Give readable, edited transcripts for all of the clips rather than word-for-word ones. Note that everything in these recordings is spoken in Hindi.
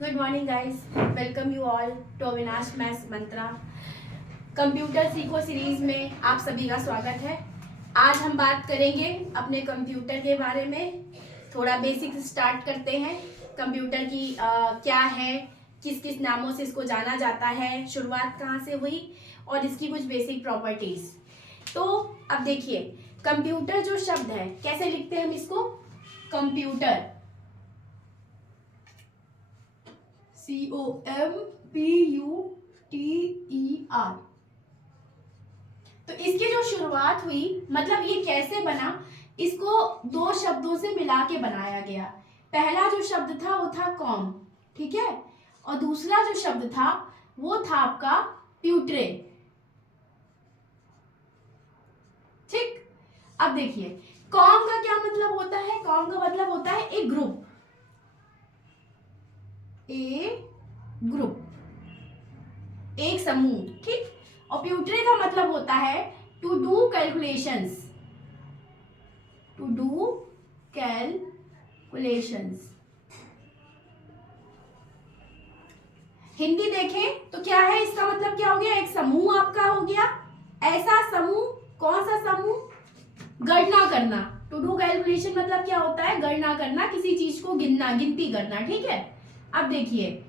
Good morning guys, welcome you all to Avinash maths Mantra. Computer सीखो सीरीज में आप सभी का स्वागत है। आज हम बात करेंगे अपने कंप्यूटर के बारे में। थोड़ा बेसिक स्टार्ट करते हैं। कंप्यूटर की क्या है, किस किस नामों से इसको जाना जाता है, शुरुआत कहाँ से हुई और इसकी कुछ बेसिक प्रॉपर्टीज। तो अब देखिए, कंप्यूटर जो शब्द है कैसे लिखते हैं हम इसको? Computer, COMPUTER। तो इसकी जो शुरुआत हुई, मतलब ये कैसे बना, इसको दो शब्दों से मिला के बनाया गया। पहला जो शब्द था वो था कॉम, ठीक है, और दूसरा जो शब्द था वो था आपका प्यूट्रे। ठीक, अब देखिए कॉम का क्या मतलब होता है? कॉम का मतलब होता है एक ग्रुप, एक समूह, ठीक। और प्यूट्रे का मतलब होता है टू डू कैलकुलेशंस, हिंदी देखें तो क्या है इसका मतलब? क्या हो गया? एक समूह आपका हो गया। ऐसा समूह, कौन सा समूह? गणना करना। टू डू कैलकुलेशन मतलब क्या होता है? गणना करना, किसी चीज को गिनना, गिनती करना, ठीक है। अब देखिए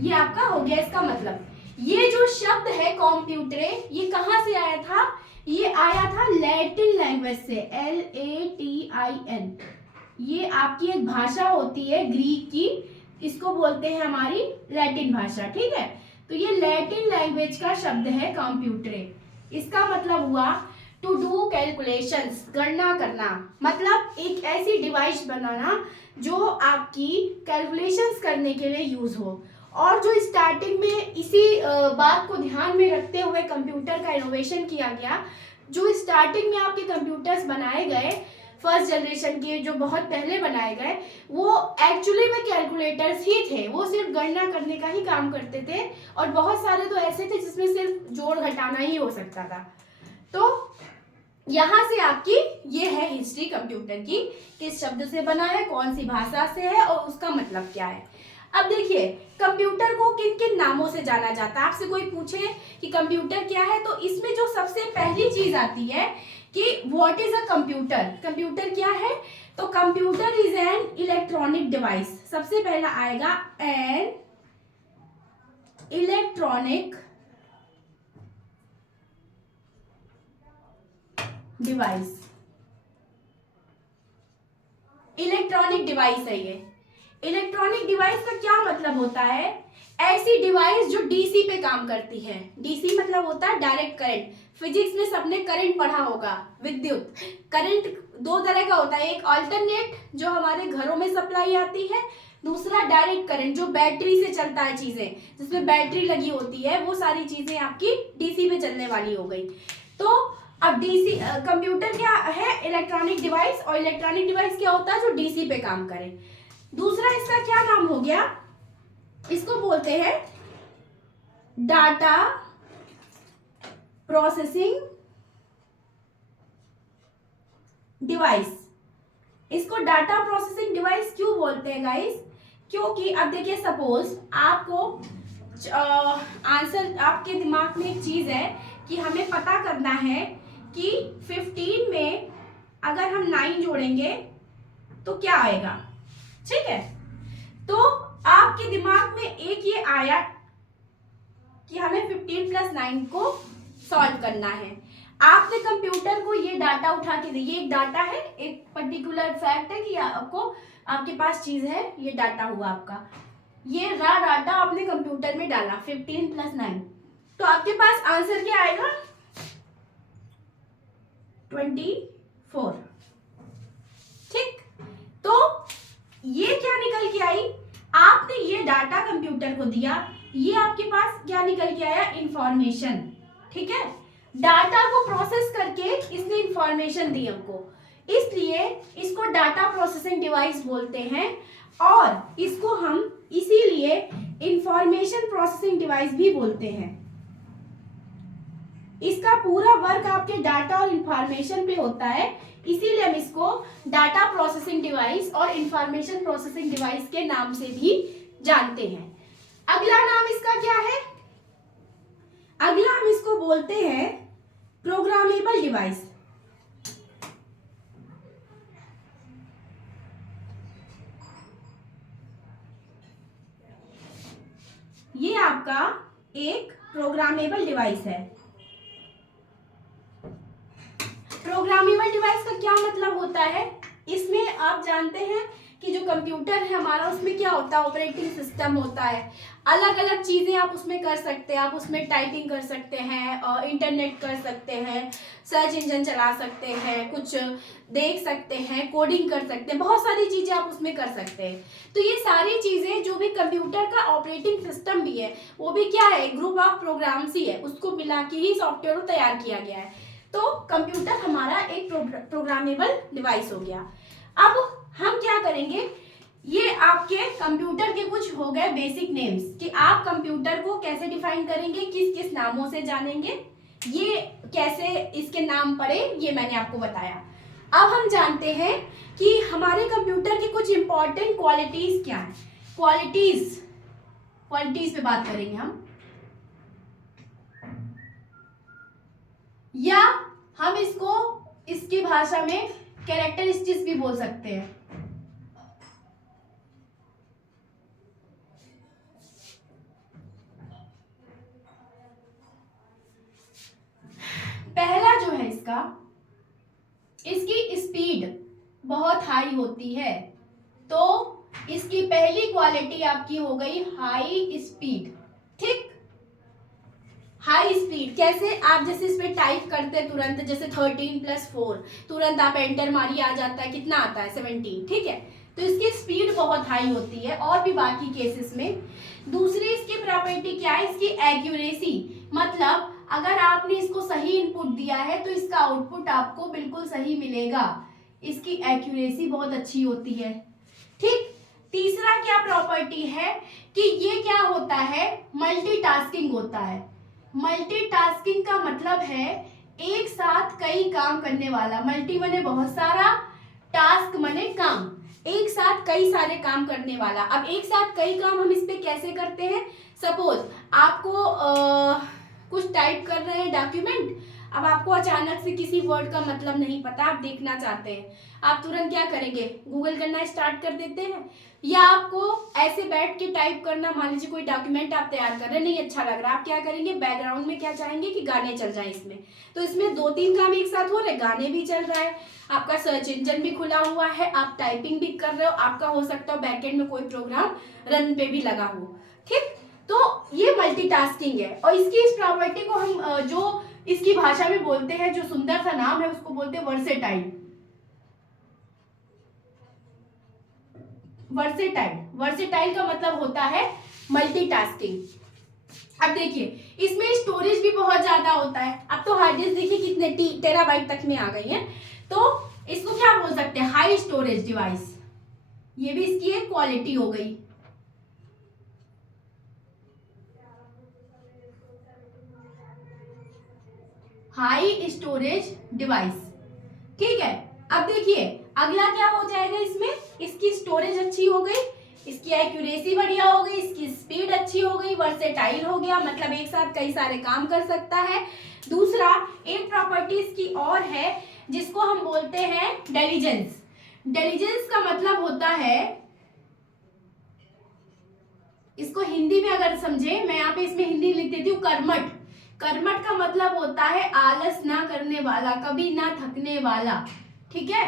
ये आपका हो गया इसका मतलब। ये जो शब्द है कंप्यूटरे, ये कहां से आया था? ये आया था लैटिन लैंग्वेज से, LATIN। ये आपकी एक भाषा होती है ग्रीक की, इसको बोलते हैं हमारी लैटिन भाषा, ठीक है। तो ये लैटिन लैंग्वेज का शब्द है कंप्यूटरे। इसका मतलब हुआ टू डू कैलकुलेशंस, गणना करना, मतलब एक ऐसी डिवाइस बनाना जो आपकी कैलकुलेशंस करने के लिए यूज हो। और जो स्टार्टिंग में इसी बात को ध्यान में रखते हुए कंप्यूटर का इनोवेशन किया गया, जो स्टार्टिंग में आपके कंप्यूटर्स बनाए गए फर्स्ट जनरेशन के, जो बहुत पहले बनाए गए, वो एक्चुअली में कैलकुलेटर्स ही थे। वो सिर्फ गणना करने का ही काम करते थे, और बहुत सारे तो ऐसे थे जिसमें सिर्फ जोड़ घटाना ही हो सकता था। तो यहां से आपकी ये है हिस्ट्री कंप्यूटर की, किस शब्द से बना है, कौन सी भाषा से है और उसका मतलब क्या है। अब देखिए कंप्यूटर को किन किन नामों से जाना जाता है। आपसे कोई पूछे कि कंप्यूटर क्या है, तो इसमें जो सबसे पहली चीज आती है कि what is a computer. Computer क्या है? तो computer is an electronic device. सबसे पहला आएगा an electronic device. Electronic device है ये। इलेक्ट्रॉनिक डिवाइस का क्या मतलब होता है? ऐसी डिवाइस जो डीसी पे काम करती है। डीसी मतलब होता है डायरेक्ट करंट। फिजिक्स में सबने करंट पढ़ा होगा, विद्युत। करंट दो तरह का होता है, एक अल्टरनेट जो हमारे घरों में सप्लाई आती है, दूसरा डायरेक्ट करंट जो बैटरी से चलता है, चीजें जिसमें बैटरी लगी होती है, वो सारी चीजें आपकी डीसी पे चलने वाली हो गई। तो अब डीसी कंप्यूटर क्या है? Electronic device. और इलेक्ट्रॉनिक डिवाइस क्या होता है? जो डीसी पे काम करे। दूसरा इसका क्या नाम हो गया? इसको बोलते हैं डाटा प्रोसेसिंग डिवाइस। इसको डाटा प्रोसेसिंग डिवाइस क्यों बोलते हैं गाइस? क्योंकि अब देखिए सपोज आपको आंसर, आपके दिमाग में एक चीज है कि हमें पता करना है कि 15 में अगर हम 9 जोड़ेंगे तो क्या आएगा, ठीक है। तो आपके दिमाग में एक ये आया कि हमें 15 + 9 को सॉल्व करना है। आपने कंप्यूटर को ये डाटा उठा के दिया, ये एक डाटा है, एक पर्टिकुलर फैक्ट है कि आपको, आपके पास चीज है, ये डाटा हुआ आपका। ये रा डाटा आपने कंप्यूटर में डाला 15 + 9, तो आपके पास आंसर क्या आएगा? 24, ठीक। तो ये क्या निकल के आई? आपने ये डाटा कंप्यूटर को दिया, ये आपके पास क्या निकल के आया? इंफॉर्मेशन, ठीक है। डाटा को प्रोसेस करके इसने इंफॉर्मेशन दी हमको, इसलिए इसको डाटा प्रोसेसिंग डिवाइस बोलते हैं। और इसको हम इसीलिए इंफॉर्मेशन प्रोसेसिंग डिवाइस भी बोलते हैं। इसका पूरा वर्क आपके डाटा और इंफॉर्मेशन पे होता है, इसीलिए हम इसको डाटा प्रोसेसिंग डिवाइस और इंफॉर्मेशन प्रोसेसिंग डिवाइस के नाम से भी जानते हैं। अगला नाम इसका क्या है? अगला हम इसको बोलते हैं प्रोग्रामेबल डिवाइस। ये आपका एक प्रोग्रामेबल डिवाइस है। प्रोग्रामेबल डिवाइस का क्या मतलब होता है? इसमें आप जानते हैं कि जो कंप्यूटर है हमारा, उसमें क्या होता है, ऑपरेटिंग सिस्टम होता है। अलग अलग चीज़ें आप उसमें कर सकते हैं। आप उसमें टाइपिंग कर सकते हैं, इंटरनेट कर सकते हैं, सर्च इंजन चला सकते हैं, कुछ देख सकते हैं, कोडिंग कर सकते हैं, बहुत सारी चीज़ें आप उसमें कर सकते हैं। तो ये सारी चीज़ें जो भी कंप्यूटर का ऑपरेटिंग सिस्टम भी है, वो भी क्या है, ग्रुप ऑफ प्रोग्राम्स ही है, उसको मिला के ही सॉफ्टवेयर को तैयार किया गया है। तो कंप्यूटर हमारा एक प्रोग्रामेबल डिवाइस हो गया। अब हम क्या करेंगे, ये आपके कंप्यूटर के कुछ हो गए बेसिक नेम्स कि आप कंप्यूटर को कैसे डिफाइन करेंगे, किस किस नामों से जानेंगे, ये कैसे इसके नाम पड़े, ये मैंने आपको बताया। अब हम जानते हैं कि हमारे कंप्यूटर की कुछ इंपॉर्टेंट क्वालिटीज क्या है। क्वालिटीज पे बात करेंगे हम, या हम इसको इसकी भाषा में कैरेक्टरिस्टिक्स भी बोल सकते हैं। पहला जो है इसकी स्पीड बहुत हाई होती है, तो इसकी पहली क्वालिटी आपकी हो गई हाई स्पीड। ठीक, हाई स्पीड कैसे, आप जैसे इस पे टाइप करते हैं तुरंत, जैसे 13+4 तुरंत आप एंटर मारिए, आ जाता है, कितना आता है 17। ठीक है, तो इसकी स्पीड बहुत हाई होती है। और भी बाकी केसेस में दूसरी इसकी प्रॉपर्टी क्या है, इसकी एक्यूरेसी, मतलब अगर आपने इसको सही इनपुट दिया है तो इसका आउटपुट आपको बिल्कुल सही मिलेगा। इसकी एक्यूरेसी बहुत अच्छी होती है। ठीक, तीसरा क्या प्रॉपर्टी है कि ये क्या होता है, मल्टीटास्किंग होता है। मल्टीटास्किंग का मतलब है एक साथ कई काम करने वाला। मल्टी मने बहुत सारा, टास्क मने काम, एक साथ कई सारे काम करने वाला। अब एक साथ कई काम हम इस पे कैसे करते हैं, सपोज आपको कुछ टाइप कर रहे हैं डॉक्यूमेंट, अब आपको अचानक से किसी वर्ड का मतलब नहीं पता, आप देखना चाहते हैं, आप तुरंत क्या करेंगे, गूगल करना स्टार्ट कर देते हैं। या आपको ऐसे बैठ के टाइप करना, मान लीजिए कोई डॉक्यूमेंट आप तैयार कर रहे हैं, नहीं अच्छा लग रहा, आप क्या करेंगे, बैकग्राउंड में क्या चाहेंगे कि गाने चल जाए इसमें। तो इसमें 2-3 काम एक साथ हो रहे, गाने भी चल रहा है, आपका सर्च इंजन भी खुला हुआ है, आप टाइपिंग भी कर रहे हो, आपका हो सकता है बैकएंड में कोई प्रोग्राम रन पे भी लगा हो। ठीक, तो ये मल्टीटास्किंग है। और इसकी इस प्रॉपर्टी को हम जो इसकी भाषा में बोलते हैं, जो सुंदर सा नाम है, उसको बोलते हैं वर्सेटाइल। वर्सेटाइल का मतलब होता है मल्टीटास्किंग। अब देखिए इसमें स्टोरेज भी बहुत ज्यादा होता है। अब तो हार्ड डिस्क देखिए कितने टेराबाइट तक में आ गई है, तो इसको क्या बोल सकते हैं, हाई स्टोरेज डिवाइस। ये भी इसकी एक क्वालिटी हो गई। High storage device. ठीक है, अब देखिए अगला क्या हो जाएगा, इसमें इसकी स्टोरेज अच्छी हो गई, इसकी एक्यूरेसी बढ़िया हो गई, इसकी स्पीड अच्छी हो गई, वर्सेटाइल हो गया, मतलब एक साथ कई सारे काम कर सकता है। दूसरा एक प्रॉपर्टी इसकी और है जिसको हम बोलते हैं डेलिजेंस। डेलिजेंस का मतलब होता है, इसको हिंदी में अगर समझे, मैं यहाँ पे इसमें हिंदी लिख देती हूँ, कर्मठ। कर्मठ का मतलब होता है आलस ना करने वाला, कभी ना थकने वाला। ठीक है,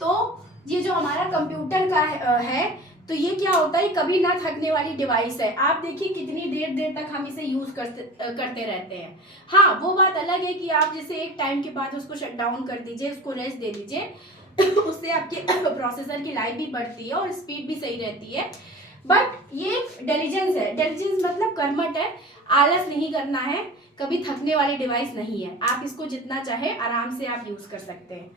तो ये जो हमारा कंप्यूटर का है, तो ये क्या होता है, कभी ना थकने वाली डिवाइस है। आप देखिए कितनी देर देर तक हम इसे यूज करते रहते हैं। हाँ, वो बात अलग है कि आप जैसे एक टाइम के बाद उसको शट डाउन कर दीजिए, उसको रेस्ट दे दीजिए उससे आपके प्रोसेसर की लाइफ भी बढ़ती है और स्पीड भी सही रहती है। बट ये डेलिजेंस है, डेलिजेंस मतलब कर्मठ है, आलस नहीं करना है, कभी थकने वाली डिवाइस नहीं है। आप इसको जितना चाहे आराम से आप यूज कर सकते हैं।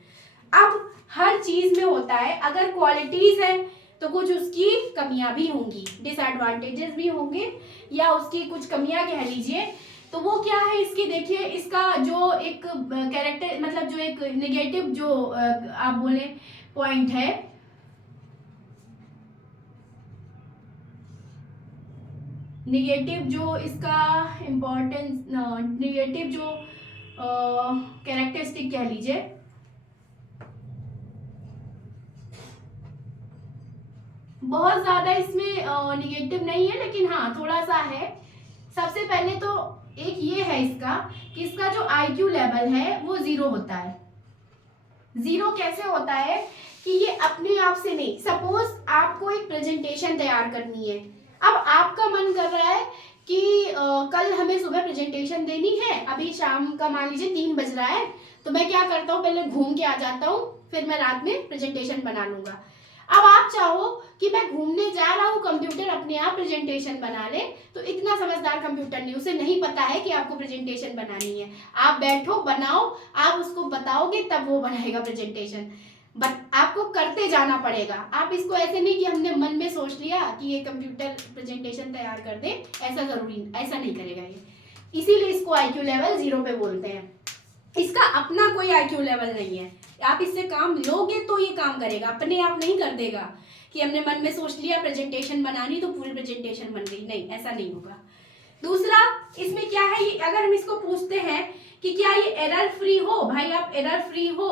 अब हर चीज में होता है, अगर क्वालिटीज है तो कुछ उसकी कमियां भी होंगी, डिसएडवांटेजेस भी होंगे, या उसकी कुछ कमियां कह लीजिए। तो वो क्या है इसकी, देखिए इसका जो एक कैरेक्टर, मतलब जो एक नेगेटिव जो आप बोले पॉइंट है, निगेटिव जो इसका इम्पोर्टेंस, निगेटिव जो कैरेक्टरिस्टिक कह लीजिए, बहुत ज़्यादा इसमें निगेटिव नहीं है, लेकिन हाँ थोड़ा सा है। सबसे पहले तो एक ये है इसका कि इसका जो IQ लेवल है वो 0 होता है। 0 कैसे होता है कि ये अपने आप से नहीं, सपोज आपको एक प्रेजेंटेशन तैयार करनी है, अब आपका मन कर रहा है कि कल हमें सुबह प्रेजेंटेशन देनी है, अभी शाम का मान लीजिए 3 बज रहा है, तो मैं क्या करता हूँ, पहले घूम के आ जाता हूँ, फिर मैं रात में प्रेजेंटेशन बना लूंगा। अब आप चाहो कि मैं घूमने जा रहा हूँ, कंप्यूटर अपने आप प्रेजेंटेशन बना ले, तो इतना समझदार कंप्यूटर नहीं, उसे नहीं पता है कि आपको प्रेजेंटेशन बनानी है। आप बैठो, बनाओ, आप उसको बताओगे तब वो बनाएगा प्रेजेंटेशन, बट आपको करते जाना पड़ेगा। आप इसको ऐसे नहीं कि हमने मन में सोच लिया कि ये कंप्यूटर प्रेजेंटेशन तैयार कर दे, ऐसा जरूरी, ऐसा नहीं करेगा ये। इसीलिए इसको IQ लेवल 0 पे बोलते हैं। इसका अपना कोई IQ लेवल नहीं है, आप इससे काम लोगे तो ये काम करेगा, अपने आप नहीं कर देगा कि हमने मन में सोच लिया प्रेजेंटेशन बनानी तो पूरी प्रेजेंटेशन बन गई, नहीं, ऐसा नहीं होगा। दूसरा इसमें क्या है, ये अगर हम इसको पूछते हैं कि क्या ये एरर फ्री हो, भाई आप एरर फ्री हो,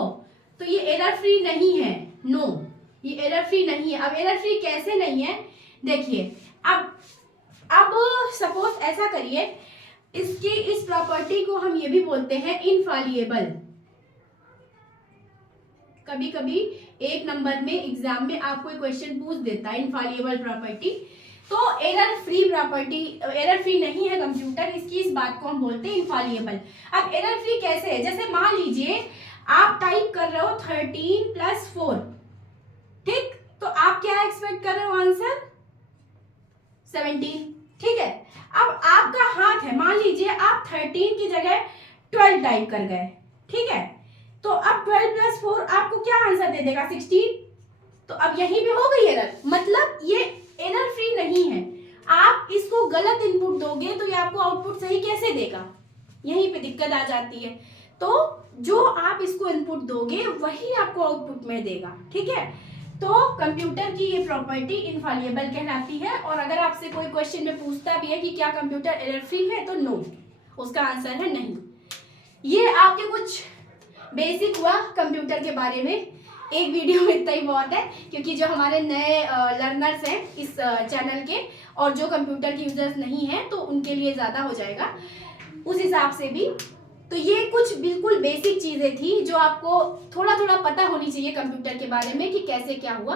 तो ये एरर फ्री नहीं है, नो, ये एरर फ्री नहीं है। अब एरर फ्री कैसे नहीं है, देखिए, अब सपोज ऐसा करिए, इसकी इस प्रॉपर्टी को हम ये भी बोलते हैं इनफॉलिएबल। कभी कभी 1 नंबर में एग्जाम में आपको एक क्वेश्चन पूछ देता है इनफॉलिएबल प्रॉपर्टी, तो error free property, error free नहीं है कंप्यूटर, इसकी इस बात को हम बोलते हैं इनफॉलिएबल। अब एरर फ्री कैसे है, जैसे मान लीजिए आप टाइप कर रहे हो 13 + 4, ठीक, तो आप क्या एक्सपेक्ट कर रहे हो आंसर 17, ठीक है। अब आपका हाथ है, मान लीजिए आप 13 की जगह 12 टाइप कर गए, ठीक है, तो अब 12 + 4 आपको क्या आंसर दे देगा 16, तो अब यहीं पे हो गई एरर, मतलब ये एरर फ्री नहीं है। आप इसको गलत इनपुट दोगे तो ये आपको आउटपुट सही कैसे देगा, यहीं पे दिक्कत आ जाती है। तो जो आप इसको इनपुट दोगे वही आपको आउटपुट में देगा, ठीक है। तो कंप्यूटर की ये प्रॉपर्टी इनफॉलिएबल कहलाती है। और अगर आपसे कोई क्वेश्चन में पूछता भी है कि क्या कंप्यूटर एरर फ्री है, तो नो, उसका आंसर है नहीं। ये आपके कुछ बेसिक हुआ कंप्यूटर के बारे में। एक वीडियो में इतना ही बहुत है, क्योंकि जो हमारे नए लर्नर्स हैं इस चैनल के और जो कंप्यूटर के यूजर्स नहीं हैं, तो उनके लिए ज़्यादा हो जाएगा उस हिसाब से भी। तो ये कुछ बिल्कुल बेसिक चीज़ें थी जो आपको थोड़ा थोड़ा पता होनी चाहिए कंप्यूटर के बारे में कि कैसे क्या हुआ।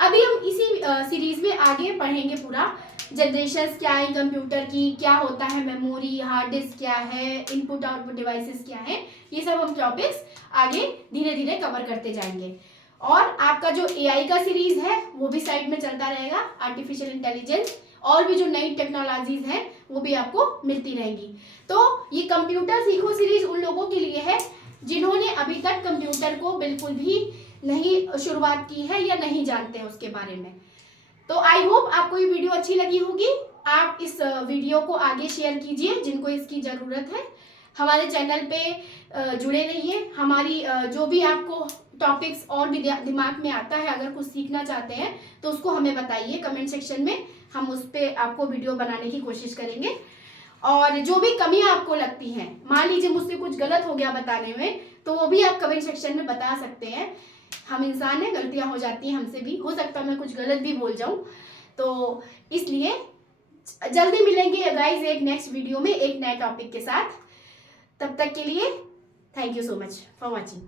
अभी हम इसी सीरीज में आगे पढ़ेंगे पूरा जनरेशंस क्या है कंप्यूटर की, क्या होता है मेमोरी, हार्ड डिस्क क्या है, इनपुट आउटपुट डिवाइसेस क्या है, ये सब हम टॉपिक्स आगे धीरे धीरे कवर करते जाएंगे। और आपका जो AI का सीरीज है वो भी साइड में चलता रहेगा, आर्टिफिशियल इंटेलिजेंस, और भी जो नई टेक्नोलॉजीज हैं वो भी आपको मिलती रहेंगी। तो ये कंप्यूटर सीखो सीरीज उन लोगों के लिए है जिन्होंने अभी तक कंप्यूटर को बिल्कुल भी नहीं शुरुआत की है या नहीं जानते हैं उसके बारे में। तो आई होप आपको ये वीडियो अच्छी लगी होगी। आप इस वीडियो को आगे शेयर कीजिए जिनको इसकी ज़रूरत है। हमारे चैनल पे जुड़े रहिए। हमारी जो भी आपको टॉपिक्स और भी दिमाग में आता है, अगर कुछ सीखना चाहते हैं तो उसको हमें बताइए कमेंट सेक्शन में, हम उस पर आपको वीडियो बनाने की कोशिश करेंगे। और जो भी कमियां आपको लगती हैं, मान लीजिए मुझसे कुछ गलत हो गया बताने में, तो वो भी आप कमेंट सेक्शन में बता सकते हैं। हम इंसान हैं, गलतियां हो जाती हैं, हमसे भी हो सकता है मैं कुछ गलत भी बोल जाऊं, तो इसलिए जल्दी मिलेंगे गाइस एक नेक्स्ट वीडियो में एक नए टॉपिक के साथ। तब तक के लिए thank you so much for watching.